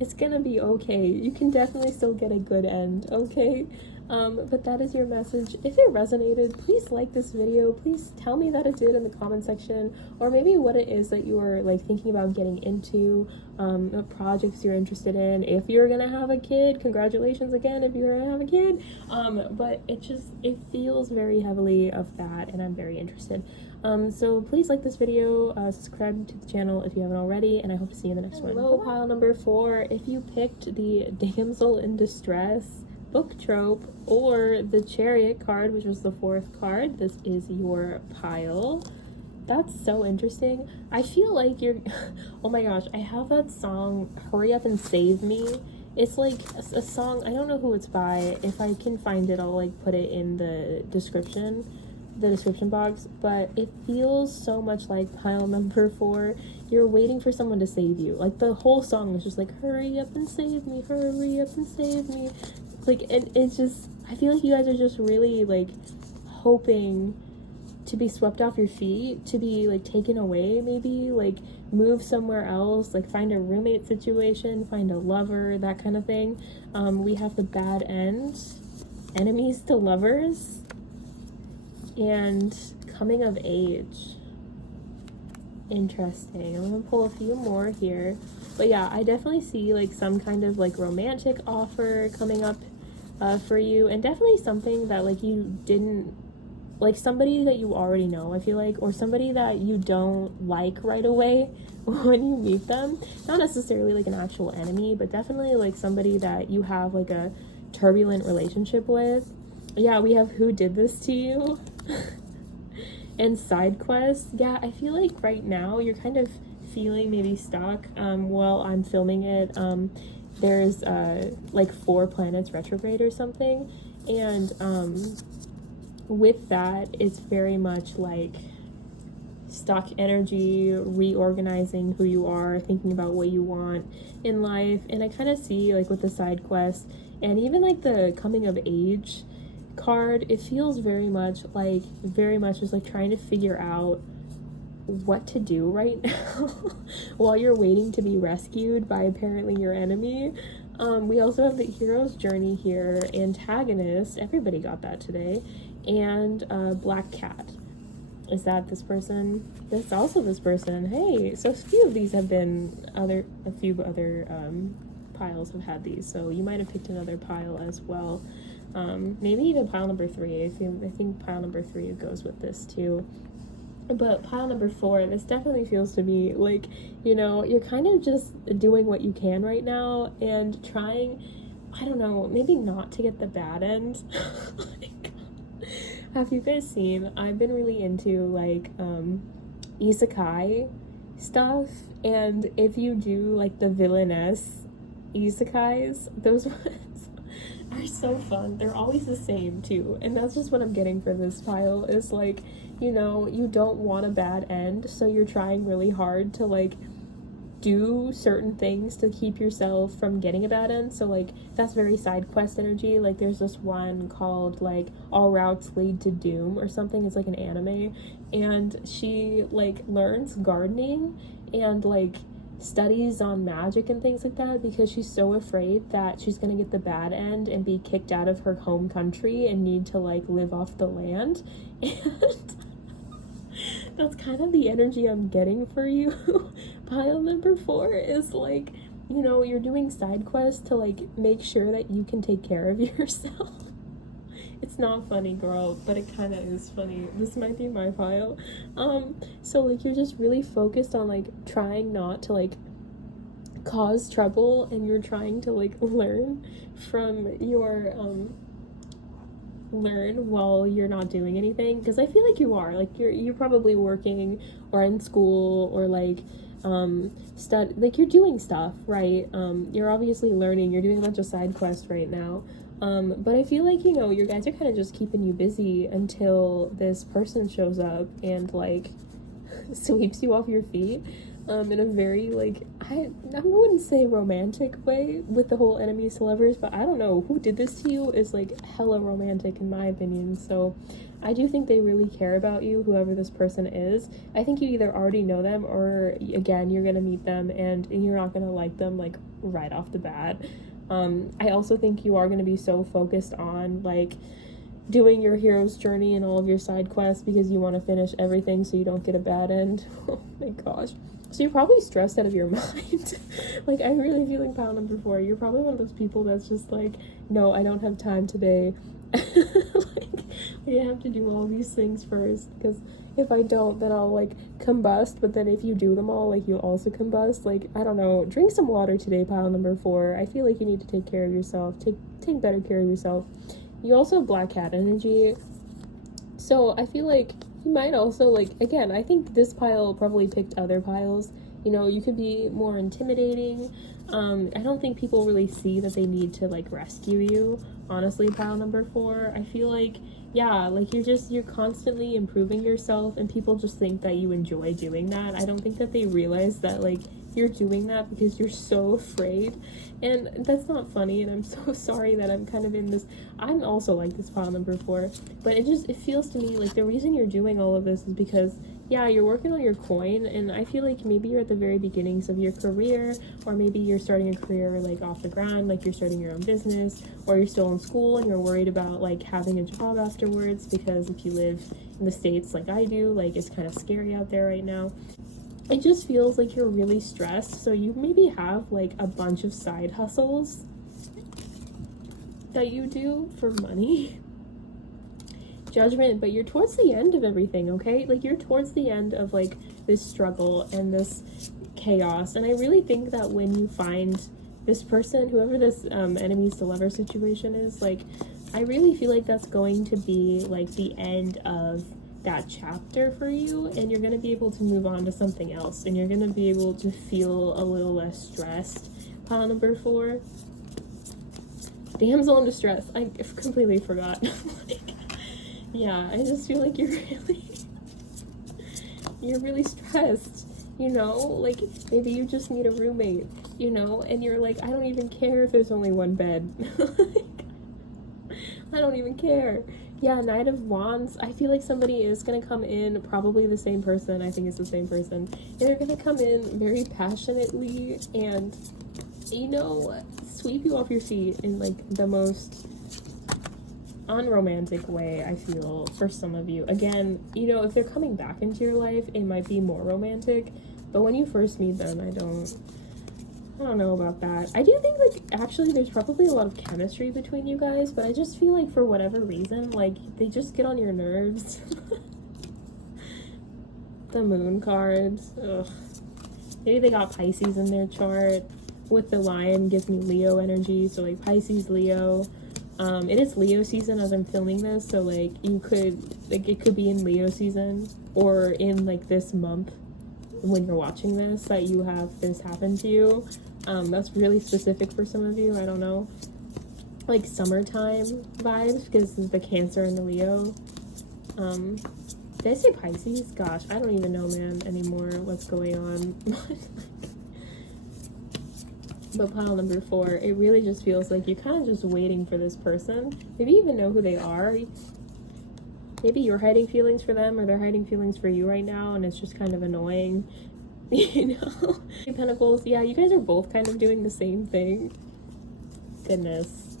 it's gonna be okay. You can definitely still get a good end, okay? But that is your message. If it resonated, please like this video. Please tell me that it did in the comment section, or maybe what it is that you are like thinking about getting into, what projects you're interested in. If you're gonna have a kid, congratulations again if you're gonna have a kid. But it feels very heavily of that, and I'm very interested. So please like this video, subscribe to the channel if you haven't already, and I hope to see you in the next one. Hello, pile number 4. If you picked the damsel in distress book trope or the chariot card, which was the 4th card, this is your pile. That's so interesting. I feel like you're oh my gosh, I have that song Hurry Up and Save Me. It's like a song, I don't know who it's by. If I can find it, I'll like put it in the description box, but it feels so much like pile number 4. You're waiting for someone to save you. Like the whole song is just like, hurry up and save me, hurry up and save me. Like, and it's just, I feel like you guys are just really like hoping to be swept off your feet, to be like taken away, maybe like move somewhere else, like find a roommate situation, find a lover, that kind of thing. We have the bad end, enemies to lovers, and coming of age. Interesting. I'm gonna pull a few more here, but yeah, I definitely see like some kind of like romantic offer coming up for you, and definitely something that like you didn't like, somebody that you already know, I feel like, or somebody that you don't like right away when you meet them. Not necessarily like an actual enemy, but definitely like somebody that you have like a turbulent relationship with. Yeah, we have who did this to you. And side quests. Yeah, I feel like right now you're kind of feeling maybe stuck. While I'm filming it, there's like 4 planets retrograde or something, and with that, it's very much like stuck energy, reorganizing who you are, thinking about what you want in life. And I kind of see like with the side quest and even like the coming of age card, it feels very much just like trying to figure out what to do right now while you're waiting to be rescued by apparently your enemy. We also have the hero's journey here, antagonist, everybody got that today, and Black Cat. Is that this person? That's also this person. Hey, so a few of these have been a few other piles have had these, so you might have picked another pile as well. Maybe even pile number 3. I think pile number 3 goes with this too. But pile number 4, this definitely feels to me like, you know, you're kind of just doing what you can right now and trying, I don't know, maybe not to get the bad end. Like, have you guys seen, I've been really into like isekai stuff, and if you do like the villainess isekais, those ones are so fun. They're always the same too, and that's just what I'm getting for this pile is like, you know, you don't want a bad end, so you're trying really hard to like do certain things to keep yourself from getting a bad end. So like that's very side quest energy. Like there's this one called like All Routes Lead to Doom or something. It's like an anime, and she like learns gardening and like studies on magic and things like that because she's so afraid that she's gonna get the bad end and be kicked out of her home country and need to like live off the land. And that's kind of the energy I'm getting for you. Pile number 4 is like, you know, you're doing side quests to like make sure that you can take care of yourself. It's not funny, girl, but it kind of is funny. This might be my pile. So like you're just really focused on like trying not to like cause trouble, and you're trying to like learn from your learn while you're not doing anything, because I feel like you are like you're probably working or in school or like like you're doing stuff, right? You're obviously learning, you're doing a bunch of side quests right now, but I feel like, you know, your guys are kind of just keeping you busy until this person shows up and like sweeps you off your feet in a very like I wouldn't say romantic way with the whole enemies to lovers, but I don't know, who did this to you is like hella romantic in my opinion. So I do think they really care about you, whoever this person is. I think you either already know them or again you're gonna meet them and you're not gonna like them like right off the bat. I also think you are gonna be so focused on like doing your hero's journey and all of your side quests because you want to finish everything so you don't get a bad end. Oh my gosh. So you're probably stressed out of your mind. Like, I'm really feeling pile number 4. You're probably one of those people that's just like, no, I don't have time today. Like, I have to do all these things first, because if I don't, then I'll like combust. But then if you do them all, like, you'll also combust. Like, I don't know, drink some water today, pile number 4. I feel like you need to take care of yourself. Take better care of yourself. You also have black cat energy, so I feel like you might also, like, again, I think this pile probably picked other piles. You know, you could be more intimidating. I don't think people really see that they need to, like, rescue you, honestly, pile number 4. I feel like, yeah, like, you're constantly improving yourself, and people just think that you enjoy doing that. I don't think that they realize that, like, you're doing that because you're so afraid, and that's not funny, and I'm so sorry that I'm kind of in this. I'm also like this pile number 4, but it feels to me like the reason you're doing all of this is because, yeah, you're working on your coin, and I feel like maybe you're at the very beginnings of your career, or maybe you're starting a career like off the ground, like you're starting your own business, or you're still in school and you're worried about like having a job afterwards, because if you live in the States like I do, like it's kind of scary out there right now. It just feels like you're really stressed, so you maybe have like a bunch of side hustles that you do for money. Judgment, but you're towards the end of everything, okay? Like, you're towards the end of like this struggle and this chaos, and I really think that when you find this person, whoever this enemies to lover situation is, like, I really feel like that's going to be like the end of that chapter for you, and you're going to be able to move on to something else, and you're going to be able to feel a little less stressed. Pile number 4, damsel in distress. I completely forgot. Like, yeah, I just feel like you're really stressed, you know? Like, maybe you just need a roommate, you know? And you're like, I don't even care if there's only one bed. Like, I don't even care. Yeah, Knight of Wands. I feel like somebody is going to come in, probably the same person. I think it's the same person. And they're going to come in very passionately and, you know, sweep you off your feet in, like, the most unromantic way, I feel, for some of you. Again, you know, if they're coming back into your life, it might be more romantic, but when you first meet them, I don't know about that. I do think, like, actually there's probably a lot of chemistry between you guys, but I just feel like for whatever reason, like, they just get on your nerves. The moon cards, ugh. Maybe they got Pisces in their chart. With the lion gives me Leo energy, so like Pisces, Leo. It is Leo season as I'm filming this, so like you could, like, it could be in Leo season or in like this month when you're watching this that you have this happen to you. That's really specific for some of you, I don't know. Like summertime vibes because of the Cancer and the Leo. Did I say Pisces? Gosh, I don't even know, man, anymore what's going on. But pile number 4, it really just feels like you're kind of just waiting for this person. Maybe you even know who they are. Maybe you're hiding feelings for them or they're hiding feelings for you right now, and it's just kind of annoying. You know? Pentacles, yeah, you guys are both kind of doing the same thing. Goodness.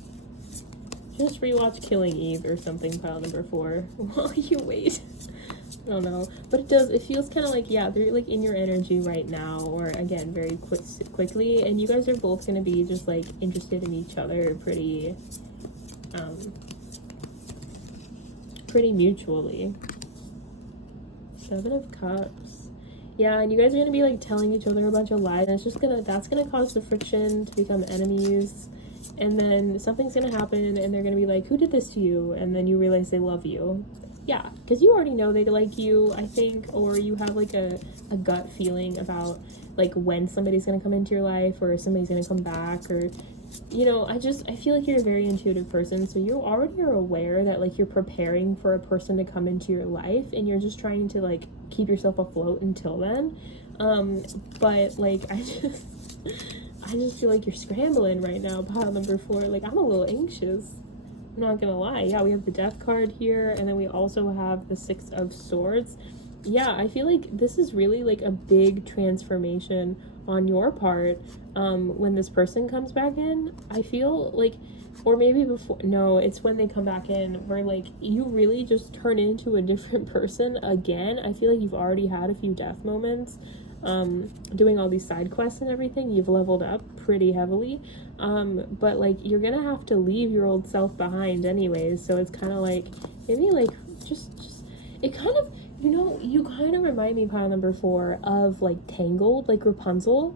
Just rewatch Killing Eve or something, pile number 4, while you wait. I don't know, but it feels kind of like, yeah, they're like in your energy right now, or again, very quickly, and you guys are both going to be just like interested in each other pretty mutually. 7 of Cups. Yeah, and you guys are going to be like telling each other a bunch of lies, and that's gonna cause the friction to become enemies, and then something's gonna happen and they're gonna be like, who did this to you? And then you realize they love you. Yeah, because you already know they like you, I think, or you have like a gut feeling about like when somebody's gonna come into your life or somebody's gonna come back, or, you know, I feel like you're a very intuitive person, so you already are aware that like you're preparing for a person to come into your life, and you're just trying to like keep yourself afloat until then. But like I just feel like you're scrambling right now, pile number 4. Like, I'm a little anxious. I'm not gonna lie. Yeah, we have the Death card here, and then we also have the 6 of Swords. Yeah, I feel like this is really like a big transformation on your part when this person comes back in. I feel like, or maybe before, no, it's when they come back in where like you really just turn into a different person again. I feel like you've already had a few death moments. Doing all these side quests and everything, you've leveled up pretty heavily, but like you're gonna have to leave your old self behind anyways, so it's kind of like maybe like just it kind of, you know, you kind of remind me, pile number 4, of like Tangled, like Rapunzel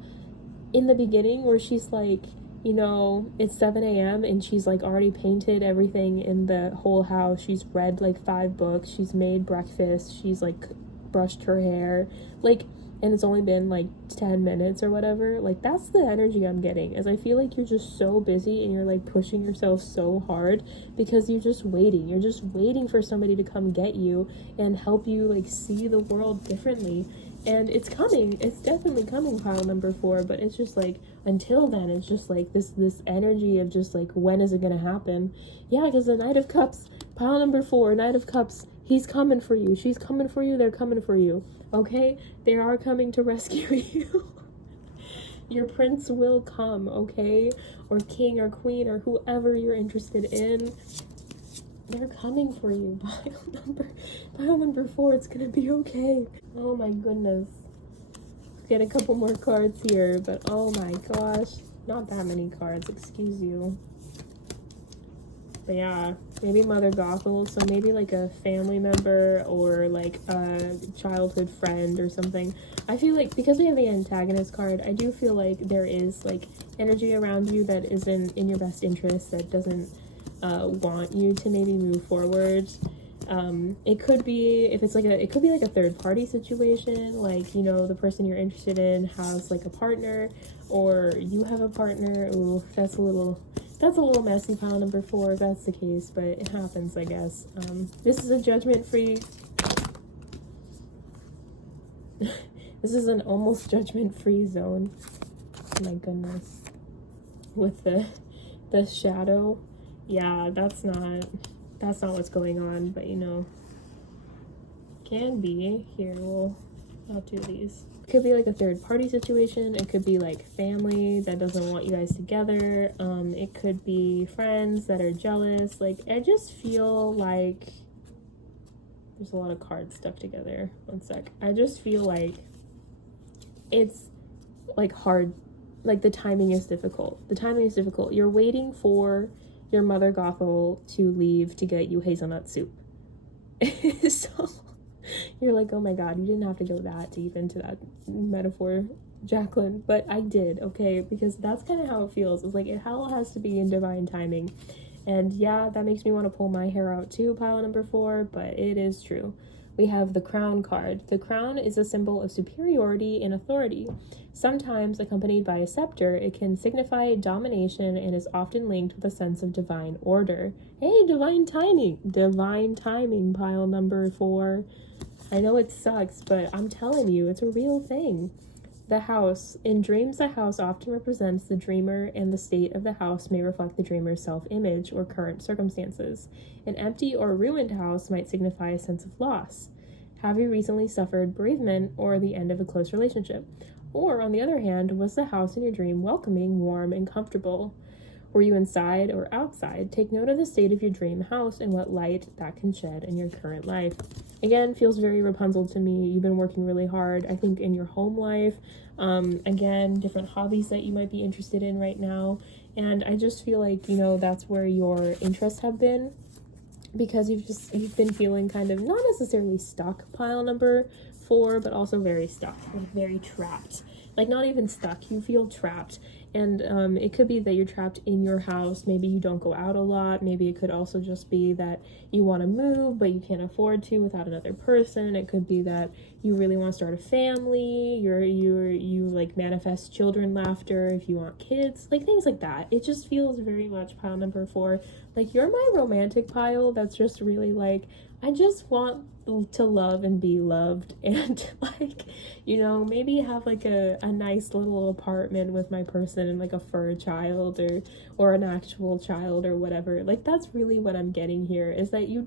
in the beginning, where she's like, you know, it's 7 a.m. and she's like already painted everything in the whole house, she's read like 5 books, she's made breakfast, she's like brushed her hair, like, and it's only been like 10 minutes or whatever. Like, that's the energy I'm getting, is I feel like you're just so busy and you're like pushing yourself so hard because you're just waiting for somebody to come get you and help you like see the world differently. And it's coming, it's definitely coming, pile number 4, but it's just like, until then, it's just like this energy of just like, when is it gonna happen? Yeah, because the Knight of Cups, pile number 4, Knight of Cups, he's coming for you, she's coming for you, they're coming for you, okay? They are coming to rescue you. Your prince will come, okay? Or king or queen or whoever you're interested in. They're coming for you. Pile number 4, it's gonna be okay. Oh my goodness. Let's get a couple more cards here, but oh my gosh. Not that many cards, excuse you. But yeah, maybe Mother Gothel, so maybe like a family member or like a childhood friend or something. I feel like, because we have the antagonist card, I do feel like there is like energy around you that isn't in your best interest, that doesn't want you to maybe move forward. It could be, if it's like it could be like a third party situation, like, you know, the person you're interested in has like a partner, or you have a partner. Ooh, that's a little messy, pile number 4, if that's the case, but it happens, I guess. This is a judgment-free this is an almost judgment-free zone. Oh my goodness. With the shadow. Yeah, that's not what's going on, but you know, can be. Here, I'll do these. It could be like a third party situation. It could be like family that doesn't want you guys together. It could be friends that are jealous. Like, I just feel like there's a lot of cards stuck together. One sec. I just feel like it's like hard. Like, the timing is difficult. You're waiting for your mother Gothel to leave to get you hazelnut soup. So you're like, oh my god, you didn't have to go that deep into that metaphor, Jacqueline, but I did, okay? Because that's kind of how it feels. It's like, it all has to be in divine timing. And yeah, that makes me want to pull my hair out too, pile number 4, but it is true. We have the crown card. The crown is a symbol of superiority and authority. Sometimes accompanied by a scepter, it can signify domination and is often linked with a sense of divine order. Hey, divine timing, pile number 4. I know it sucks, but I'm telling you, it's a real thing. The house. In dreams, the house often represents the dreamer, and the state of the house may reflect the dreamer's self-image or current circumstances. An empty or ruined house might signify a sense of loss. Have you recently suffered bereavement or the end of a close relationship? Or, on the other hand, was the house in your dream welcoming, warm, and comfortable? Were you inside or outside? Take note of the state of your dream house and what light that can shed in your current life. Again, feels very Rapunzel to me. You've been working really hard, I think, in your home life. Again, different hobbies that you might be interested in right now. And I just feel like, you know, that's where your interests have been. Because you've been feeling kind of not necessarily stuck, pile number 4, but also very stuck, like very trapped. Like, not even stuck, you feel trapped. And it could be that you're trapped in your house. Maybe you don't go out a lot. Maybe it could also just be that you want to move, but you can't afford to without another person. It could be that you really want to start a family. You like manifest children laughter if you want kids, like things like that. It just feels very much pile number 4. Like, you're my romantic pile that's just really like, I just want to love and be loved, and like, you know, maybe have like a nice little apartment with my person and like a fur child or an actual child or whatever. Like, that's really what I'm getting here, is that you're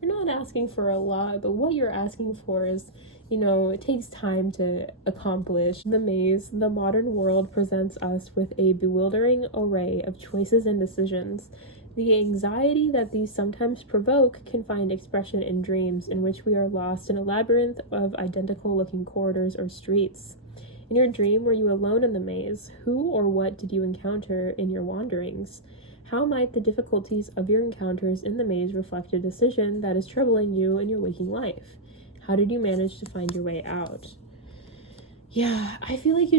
not asking for a lot, but what you're asking for is, you know, it takes time to accomplish. The maze. The modern world presents us with a bewildering array of choices and decisions. The anxiety that these sometimes provoke can find expression in dreams in which we are lost in a labyrinth of identical-looking corridors or streets. In your dream, were you alone in the maze? Who or what did you encounter in your wanderings? How might the difficulties of your encounters in the maze reflect a decision that is troubling you in your waking life? How did you manage to find your way out? Yeah, I feel like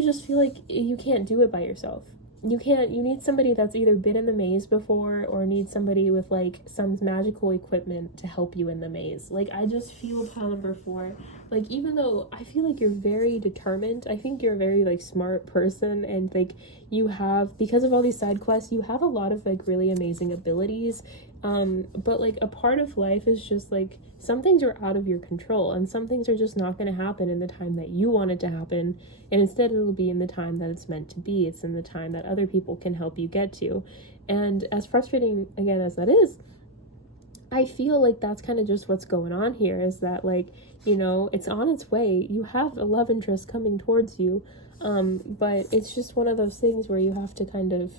you can't do it by yourself. You need somebody that's either been in the maze before or need somebody with like some magical equipment to help you in the maze. Like, I just feel pile number 4, like, even though I feel like you're very determined, I think you're a very like smart person, and like you have, because of all these side quests, you have a lot of like really amazing abilities. But like a part of life is just like some things are out of your control, and some things are just not going to happen in the time that you want it to happen, and instead it'll be in the time that it's meant to be. It's in the time that other people can help you get to. And as frustrating again as that is, I feel like that's kind of just what's going on here, is that, like, you know, it's on its way. You have a love interest coming towards you, but it's just one of those things where you have to kind of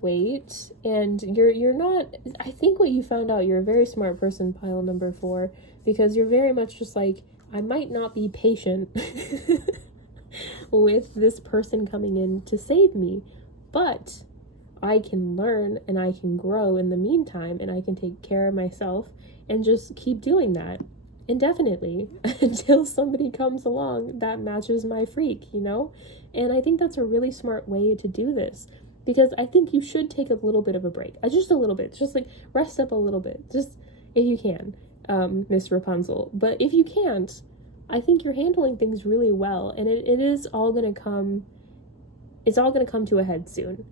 wait, and you're not, I think what you found out, you're a very smart person, pile number 4, because you're very much just like, I might not be patient with this person coming in to save me, but I can learn and I can grow in the meantime, and I can take care of myself and just keep doing that indefinitely until somebody comes along that matches my freak, you know? And I think that's a really smart way to do this, because I think you should take a little bit of a break. Just a little bit. Just like rest up a little bit. Just if you can, Miss Rapunzel. But if you can't, I think you're handling things really well. And it is all going to come, it's all going to come to a head soon.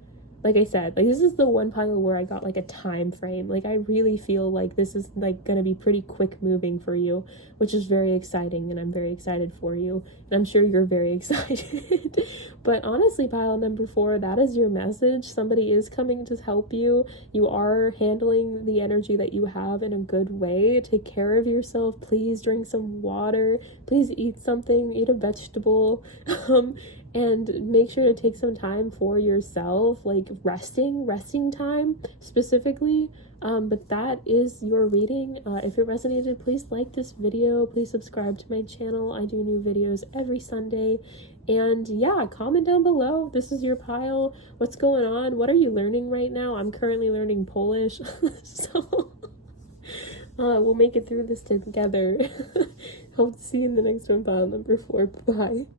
like I said, like this is the one pile where I got like a time frame. Like I really feel like this is like gonna be pretty quick moving for you, which is very exciting, and I'm very excited for you, and I'm sure you're very excited. But honestly, pile number 4, that is your message. Somebody is coming to help you. You are handling the energy that you have in a good way. Take care of yourself. Please drink some water. Please eat something, eat a vegetable. And make sure to take some time for yourself, like resting time specifically. But that is your reading. If it resonated, please like this video. Please subscribe to my channel. I do new videos every Sunday. And yeah, comment down below. This is your pile. What's going on? What are you learning right now? I'm currently learning Polish. So we'll make it through this together. Hope to see you in the next one, pile number 4. Bye.